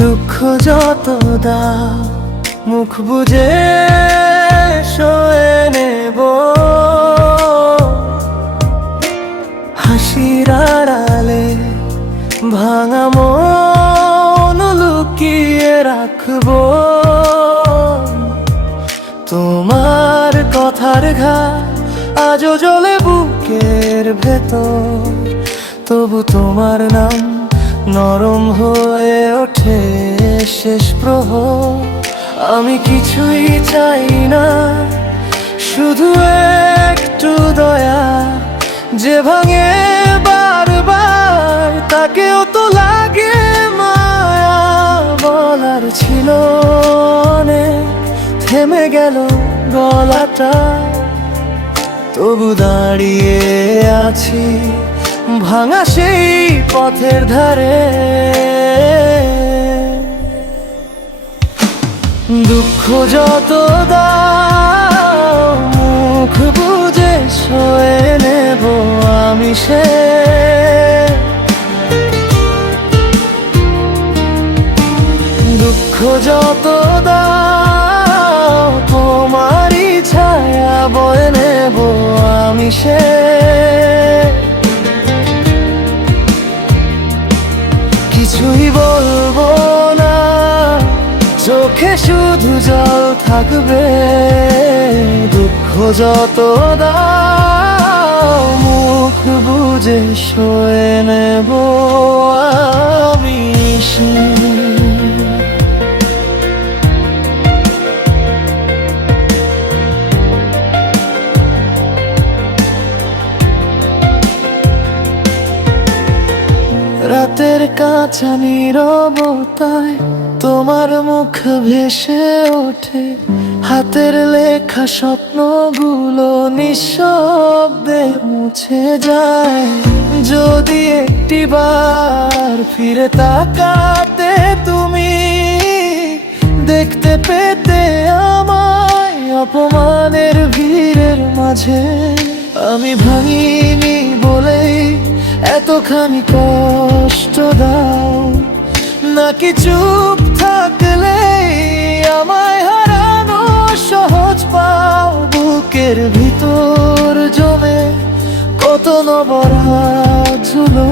দুঃখ যত দাও মুখ বুজে সয়ে নেব, হাসির আড়ালে ভাঙা মন লুকিয়ে রাখবো। তোমার কথার ঘা আজও জ্বলে বুকের ভেতর, তবু তোমার নাম নরম হয়ে ওঠে শেষ প্রহর। আমি কিছুই চাই না, শুধু একটু দয়া, যে ভাঙে বারবার তাকেও তো লাগে মায়া। বলার ছিল অনেক, থেমে গেল গলাটা, তবু দাঁড়িয়ে আছি ভাঙা সেই পথের ধারে। দুঃখ যত দাও মুখ বুজে সয়ে নেব আমি সে। দুঃখ যত দাও তোমারই ছায়া বয়ে নেব আমি সে। কিছুই বলবো না, চোখে শুধু জল থাকবে। দুঃখ যত দাও মুখ বুজে সয়ে নেব আমি সে। রাতের কাঁচা নীরবতায় তোমার মুখ ভেসে ওঠে, হাতের লেখা স্বপ্নগুলো নিঃশব্দে মুছে যায়। যদি একটিবার ফিরে তাকাতে তুমি, দেখতে পেতে আমায় অপমানের ভিড়ের মাঝে। আমি ভাঙিনি বলেই এতখানি কষ্ট দাও, নাকি চুপ থাকলে আমায় হারানো সহজ পাও। বুকের ভিতর জমে কত নবরাত ঝুলো,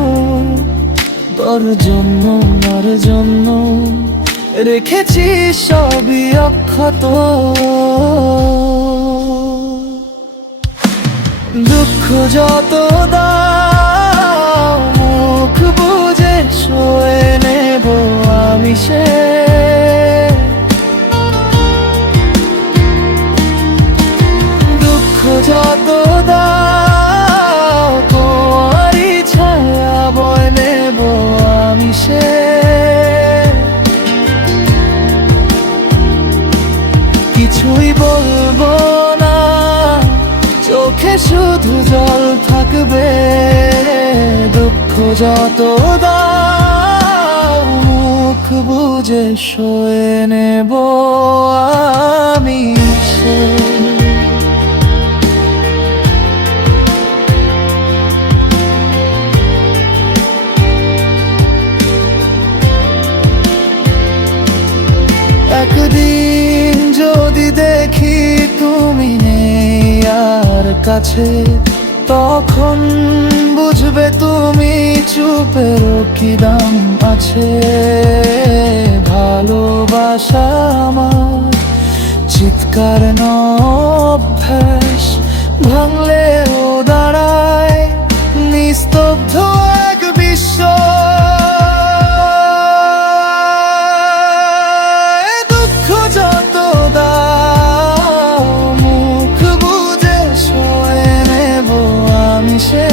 তোর জন্য আমার জন্য রেখেছি সবই অক্ষত। দুঃখ যত দাও মুখ বুজে সয়ে নেব আমি সে। দুঃখ যত দাও তোমারই ছায়া বয়ে নেব আমি সে। কিছুই বলবো না, চোখে শুধু জল থাকবে। দুঃখ যত দাও মুখ বুজে সয়ে নেব আমি সে। একদিন যদি দেখি তুমি নেই আর কাছে, তখন বুঝবে তুমি চুপেরও কি দাম আছে। ভালোবাসা আমার চিৎকার অভ্যাস, ভাঙলেও দাঁড়ায় নিস্তব্ধ এক বিশ্ব। দুঃখ যত দাও মুখ বুজে সয়ে নেব আমি সে।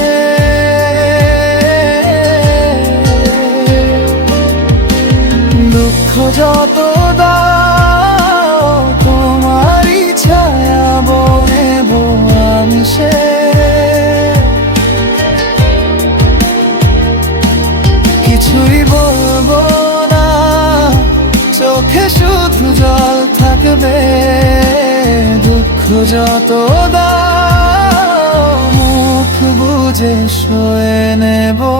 দুঃখ যত দাও তোমারই ছায়া বয়ে নেব আমি সে। কিছুই বলবো না, চোখে শুধু জল থাকবে। দুঃখ যত দাও মুখ বুজে শুয়ে নেব